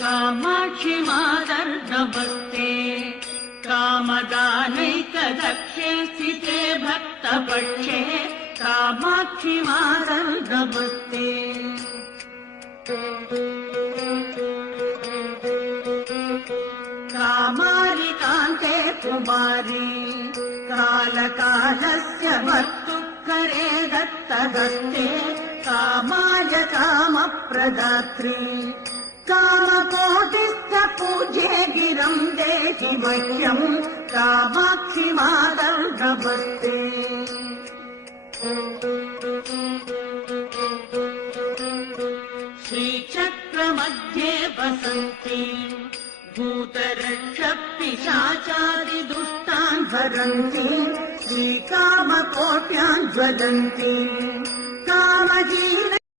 कामाक्षि मादर्दवस्ते कामदानैकदक्षे स्थिते भक्तपक्षे कामाक्षि मादर्दवस्ते कामारिकान्ते कुमारी कालकालस्य भर्तुकरे दत्तदत्ते कामाय कामप्रदात्री कामकोटिश्च पूज्ये गिरम् देहि मह्यम् कामाक्षि मादर्दवस्ते श्रीचक्रमध्ये वसन्ति भूतरक्षपिशाचादिदुष्टान् हरन्ति श्रीकामकोट्यान् ज्वलन्ति कामजीव